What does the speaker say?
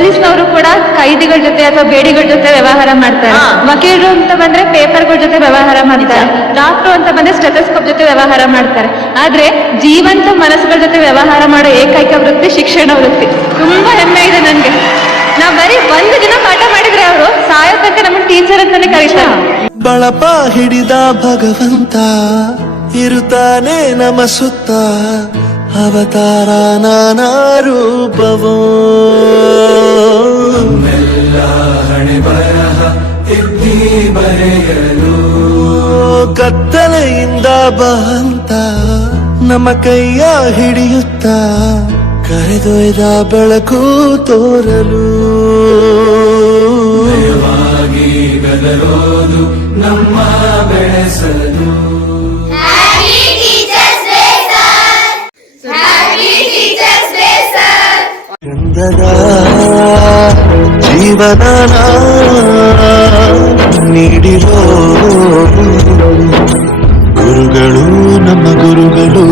ಪೊಲೀಸ್ನವರು ಕೂಡ ಕೈದಿಗಳ ಜೊತೆ ಅಥವಾ ಬೇಡಿಗಳ ಜೊತೆ ವ್ಯವಹಾರ ಮಾಡ್ತಾರೆ. ವಕೀಲರು ಅಂತ ಬಂದ್ರೆ ಪೇಪರ್ಗಳ ಜೊತೆ ವ್ಯವಹಾರ ಮಾಡ್ತಾರೆ. ಡಾಕ್ಟರ್ ಅಂತ ಬಂದ್ರೆ ಸ್ಟೆಥೋಸ್ಕೋಪ್ ಜೊತೆ ವ್ಯವಹಾರ ಮಾಡ್ತಾರೆ. ಆದ್ರೆ ಜೀವಂತ ಮನಸ್ಸುಗಳ ಜೊತೆ ವ್ಯವಹಾರ ಮಾಡೋ ಏಕೈಕ ವೃತ್ತಿ ಶಿಕ್ಷಣ ವೃತ್ತಿ. ತುಂಬಾ ಹೆಮ್ಮೆ ಇದೆ ನನ್ಗೆ. ನಾವ್ ಬರೀ ಒಂದು ದಿನ ಪಾಠ ಮಾಡಿದ್ರೆ ಅವರು ಸಾಯೋ ತನಕ ಟೀಚರ್ ಅಂತಾನೆ ಕರೀತಾರೆ. ಬಳಪ ಹಿಡಿದ ಭಗವಂತ ಇರುತ್ತಾನೆ ನಮ ಸುತ್ತ. ಅವತಾರ ನಾನಾ ರೂಪವೋ. ಕತ್ತಲೆಯಿಂದ ಬಹಂತ ನಮ್ಮ ಕೈಯ ಹಿಡಿಯುತ್ತ ಕರೆದೊಯ್ದ ಬೆಳಕು ತೋರಲು. ఉండగా జీవననా నీడిలో. గురుగడు ನಮ್ಮ గురుగడు